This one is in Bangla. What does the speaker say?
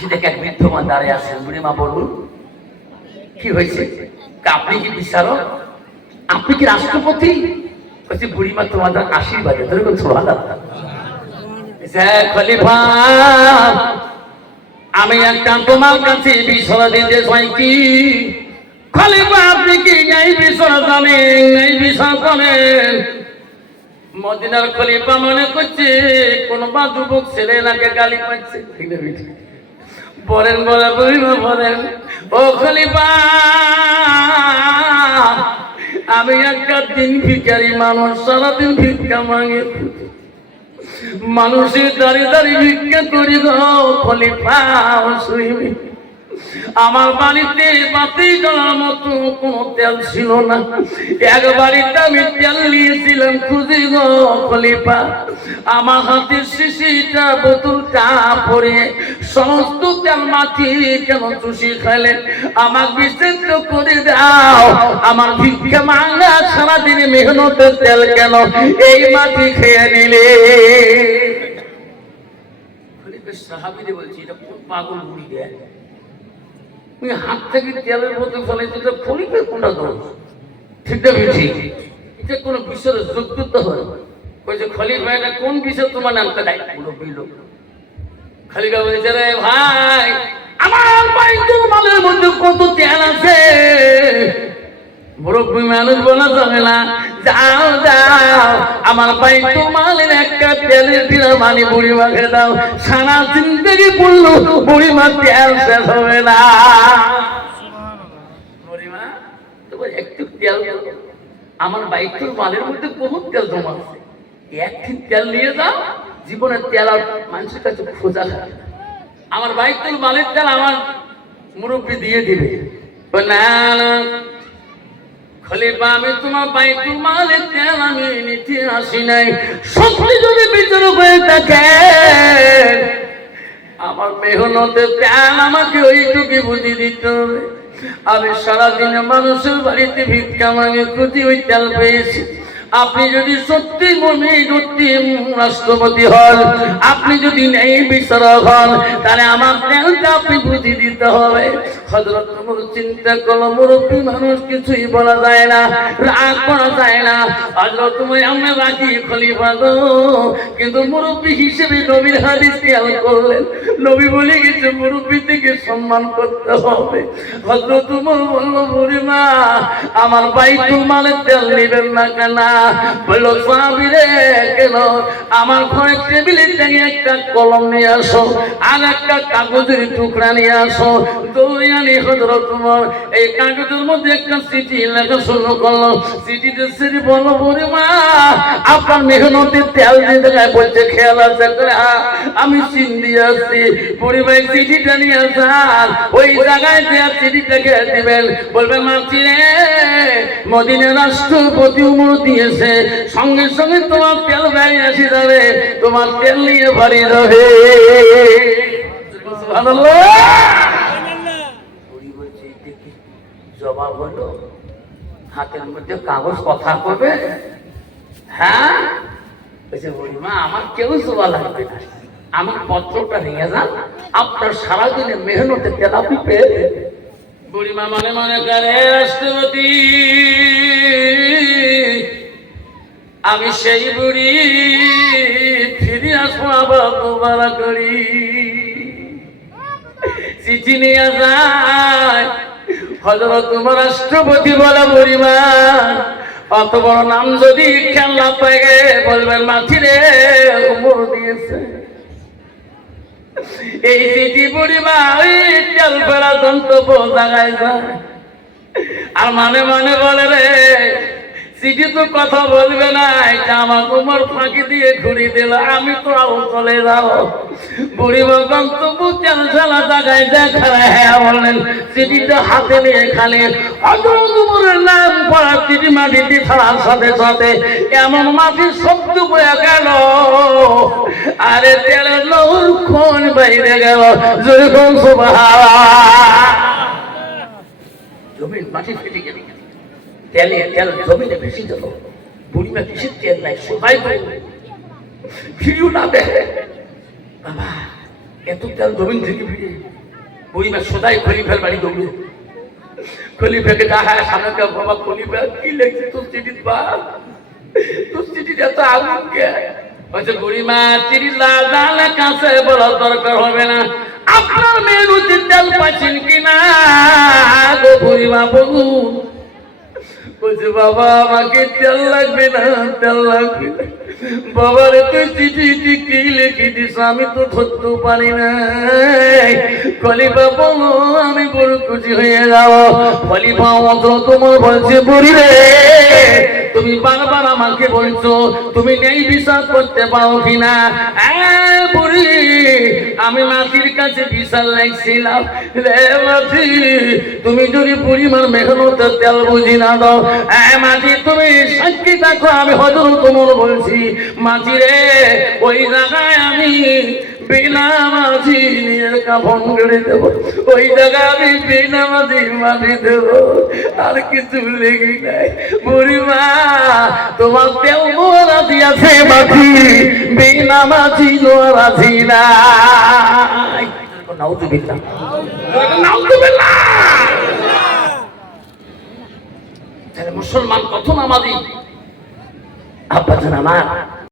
কাশি থেকে এক বৃদ্ধ মা দাঁড়িয়ে আছেন। বুড়ি মা বলুন কি হয়েছে? আপনি কি বিচারক? আপনি কি রাষ্ট্রপতি? বলছি বুড়ি মা তোমাদের আশীর্বাদে ধরে খলিফা, আমি একটা তোমার কাছে বিষয় দিতে চাই। কি খলিফা আপনি কি এই বিষয় জানেন? এই বিষয় করেন। মদিনার খলিফা মনে করছে কোন বা যুবক ছেলে নাকি গালি পাচ্ছে। বলেন বলেন ও খলিফা, আমি একটা দিন ভিখারি মানুষ, সারাদিন ভিক্ষা মাঙে, মানুষের দাঁড়িয়ে দাঁড়িয়ে ভিক্ষা করি গো খলিফা। আমার বাড়িতে বাতি জ্বলার মতো কোনো তেল ছিল না। এক বাড়িতে আমি তেল নিয়েছিলাম খুঁজি গো খলিফা। আমার হাতের শিশিটা বোতলটা পরিয়ে সমস্ত তেল মাটি কেন চুষি খাইলেন? আমাকে বিশেষ করে দাও। আমার ভিক্ষা মাঙ্গা সারাদিনে মেহনতের তেল কেন এই মাটি খেয়ে নিলে? সাহাবীদের বলছি এটা পাগল বুড়ি দেয়। তুমি হাত থেকে তেলের বোতল ফেলেছো, খলিফার কোনটা দোষ? ঠিক না বেশি? এটা কোন বিষয়ের যোগ্যতা হয়? বলছে খলিফা এটা কোন বিষয় তোমার নামটা দেয়? খলিফা বলছে রে ভাই, আমার বাইতুল মালের মধ্যে কত তেল আছে, মুরব্বী মানুষ বলা যাবে না। যাও যাও আমার বাইতুল মালের একটা তেলের দিরামানি বুড়ি মাকে দাও। সারা জিন্দেগি বললো বুড়ি মা তেল শেষ হবে না। বুড়ি মা তোমার একটু তেল, আমার বাইতুল মালের মধ্যে বহুত তেল জমা আছে, একটি তেল নিয়ে যাও। জীবনের তেল আর মানুষের কাছে খোঁজা যায়। আমার বাইতুল মালের তেল আমার মুরব্বী দিয়ে দিবে। না খলিফা আমি তোমার বাইতুল মালের তেল আমি নিতে আসি নাই। সত্যি যদি বিচার হয়ে থাকে আমার মেহনতের তেল আমাকে ওইটুকু বুঝিয়ে দিতে হবে। আমি সারাদিনে মানুষের বাড়িতে ভিক্ষা মাঙে খুঁজি ওই তেল পেয়েছি। আপনি যদি সত্যি মনে সত্যি রাষ্ট্রপতি হন, আপনি যদি নেই বিচারক হন, তাহলে আমার তেলটা আপনি বুঝিয়ে দিতে হবে। হযরত ওমর চিন্তা করলো মুরব্বী মানুষ, কিছুই বলা যায় না, রাগ করা যায় না। হযরত ওমর আমরা রাজি খলিফা গো, কিন্তু মুরব্বী হিসেবে নবীর হাদিস খেয়াল করলেন। নবী বলে গেছে মুরব্বী থেকে সম্মান করতে হবে। হযরত ওমর বলল বুড়ি মা আমার বাইতুল মালের তেল নেবেন না কেন? বললো সাহাবী রে কেন? আমার ঘরে টেবিলে থেকে একটা কলম নিয়ে আসো আর একটা কাগজের টুকরা নিয়ে আসো। দৌড়িয়ানি হযরত ওমর এই কাগজের মধ্যে একটা চিঠি লেখা শুরু করলো। চিঠিতে সিরি বললো বুড়ি মা আপনার মেহনতের তেল দিতে গায়ে বলছে খেয়াল আছে করে আমি চিন্তি আছি। বুড়ি ভাই চিঠিটা নিয়ে আসার ওই জায়গায় যে চিঠিটাকে দিবেন, বলবেন মাছি রে মদিনার রাষ্ট্রপতি ওমর দিয়েছে, সঙ্গে সঙ্গে তোমার তেল গাড়ি আসি যাবে, তোমার তেল নিয়ে বাড়ি যাবে। জবাব হলো হাতের মধ্যে কাগজ কথা করবে। হ্যাঁ বলছে বুড়িমা আমার কেউ জবা লাগবে না, আমার পত্রটা নিয়ে যান, আপনার সারাদিনে মেহনতের তেল আপনি পেয়ে। বুড়িমা মনে মনে করে রাষ্ট্রপতি আমি সেই বুড়ি, ফিরে আসবো আবার দুবার করি। চিঠি নিয়ে যায়। হযরত ওমর রাষ্ট্রপতি বলে বুড়িমা অত বড় নাম যদি খেয়াল না পায় বলবেন মাছি রে ওমর দিয়েছে। এই চিঠি বুড়িমা ওই তেল ফেলা গন্তব্য জায়গায় যায় আর মানে মানে বলে রে চিঠি তো কথা বলবে না, এটা আমার কোমর ফাঁকি দিয়ে ঘুরি দিল, আমি তো আরো চলে যাবো। বুড়িমা গন্তব্য তেল ফেলা জায়গায় দেখা হ্যাঁ বললেন। চিঠিটা হাতে নিয়ে খালি হযরত ওমরের নাম পড়া চিঠি মাটিতে ছাড়ার সাথে সাথে এমন মাটির শব্দ বয়ে গেল, আরে তেলের লৌর কোন বাইরে গেল, যেরকম সুবহানাল্লাহ। জমির মাটি ফেটে গেল, তেল জমিনে ভেসে গেল। বুড়িমা কিসের তেল নাই, সবাই ফিরিও না দেখে বাবা এত তেল জমিন থেকে ফিরে বুড়িমা সদাই খলিফার বাড়ি দৌড়ে খলিফাকে হ্যাঁ সামনে বাবা খলিফা কি লেগেছে তোর চিঠি বা তোর চিঠি এত আগুন কে বলছে বুড়িমা চিঠি লাগালে কাছে বলার দরকার হবে না আপনার মেরুতে তেল পাচ্ছেন কিনা গো বুড়িমা বলুন বলছে বাবা আমাকে তেল লাগবে না তেল লাগবে না বাবার তুই চিঠি কি লিখে দিস আমি তো ধরতে পারি না খলিফা বলো আমি বড় খুশি হয়ে যাও খলিফা অত তোমার বলছে বুড়ি রে তুমি বারবার আমাকে বলছো তুমি নেই বিশ্বাস করতে পারো কিনা বুড়ি আমি মাটির কাছে বিশাল লাগছিলাম রে মাটি তুমি যদি বুড়িমার মেহনতের তেল বুঝি না দাও মাটি তুমি সাক্ষী দেখো আমি হজর তোমার বলছি মাটি রে ওই জায়গায় আমি বিনা মাঝি নিয়ে কাফন করে দেবো ওই জায়গায় আমি বিনা মাঝি মাটি দেবো আর কিছু লেগে নাই বুড়িমা তোমার তেল রাজি আছে মাটি বিনা মাঝি রাজি নাই নাউজুবিল্লাহ নাউজুবিল্লাহ মুসলমান কত নামাজি আব্বা জান আমার